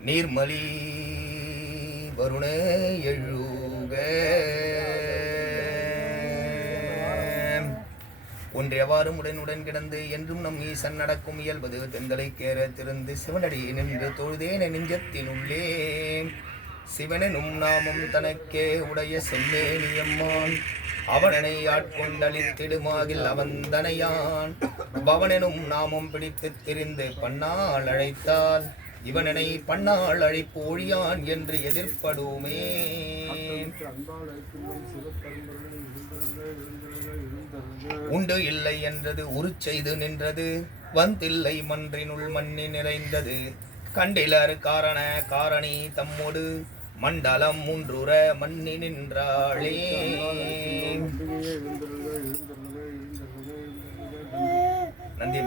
நீர்மலி வருண எழுக ஒன்றியவாறும் உடனுடன் கிடந்து என்றும் நம் ஈசன் நடக்கும் இயல்பது தெந்தலை கேற திறந்து சிவனடி நின்று தொழுதேன நெஞ்சத்தினுள்ளே சிவனும் நாமம் தனக்கே உடைய செம்மேனியம்மான் அவனனை ஆட்கொண்டளித்திடுமாகில் அவந்தனையான் பவனெனும் நாமம் பிடித்து திரிந்து பன்னாள் அழைத்தால் இவனனை பன்னாள் அழைப்பு ஒழியான் என்று எதிர்ப்படுமே. உண்டு இல்லை என்றது உருச்செய்து நின்றது வந்தில்லை மன்றினுள் மண்ணி நிறைந்தது கண்டிலர் காரண காரணி தம்மோடு மண்டலம் மூன்றுற மண்ணி நின்றாளே. நந்தி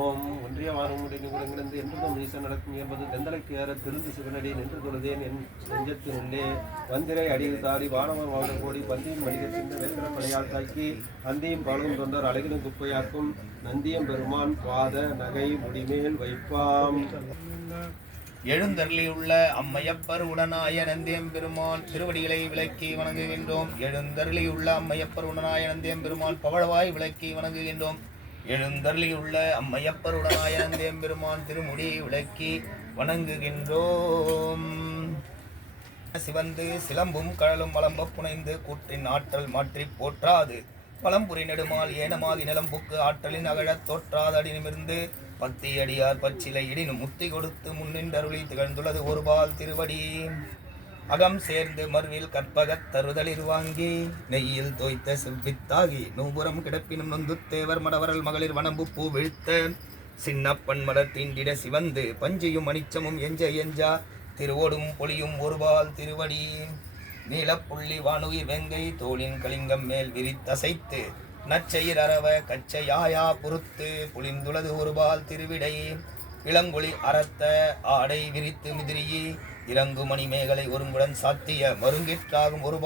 ஓம் ஒன்றியவாறும் உடனிருந்து என்றும் ஈசன் நடக்கும் என்பது தெந்தலைக்கு ஏற திருந்து சிவனடி நின்று தொழுதேன் என் நெஞ்சத்தினுள்ளே வந்திரை அடியில் தாடி வானவர் வாழ்ந்த கோடி பந்தியும் மனித சிந்த வேத்திரப்படையால் தாக்கி அந்தியும் பழுவும் தொண்டர் அழகிலும் குப்பையாக்கும் நந்தியம் பெருமான் பாத நகை முடிமேல் வைப்பாம். எழுந்தருளியுள்ள அம்மையப்பர் உடனாய நந்தியம் பெருமான் திருவடிகளை விளக்கி வணங்குகின்றோம். எழுந்தருளியுள்ள அம்மையப்பர் உடனாய நந்தியம் பெருமான் பவழவாய் விளக்கி வணங்குகின்றோம். எழுந்தருளியுள்ள அம்மையப்பருடனாய நந்தியம் பெருமான் திருமுடி விளக்கி வணங்குகின்றோம். சிவந்து சிலம்பும் கடலும் வளம்ப புனைந்து கூற்றின் ஆற்றல் மாற்றி போற்றாது பழம்புரி நெடுமால் ஏனமாகி நிலம்புக்கு ஆற்றலின் அகழத் தோற்றாது அடிநிமிர்ந்து பத்தி அடியார் பச்சிலை இடினும் முத்தி கொடுத்து முன்னின்றருளி திகழ்ந்துள்ளது ஒருபால் திருவடி அகம் சேர்ந்து மறுவில் கற்பகத் தருதலிர் வாங்கி நெய்யில் தோய்த்த செவ்வித்தாகி நூபுறம் கிடப்பினும் நொந்து தேவர் மடவரல் மகளிர் வனம்பு பூ வீழ்த்த சின்னப்பன் மலர் தீண்டிட சிவந்து பஞ்சியும் மணிச்சமும் எஞ்ச எஞ்சா திருவோடும் பொலியும் ஒருபால் திருவடி நீலப்புள்ளி வானுயிர் வெங்கை தோளின் கலிங்கம் மேல் விரித்தசைத்து நச்சையிர் அரவ கச்சையாயா பொறுத்து புளிந்துளது ஒருபால் திருவிடை இளங்கொழி அறத்த ஆடை விரித்து மிதிரியே இறங்கு மணி மேகலை ஒருங்குடன் சாத்திய மருங்கிற்றாகும் ஒரு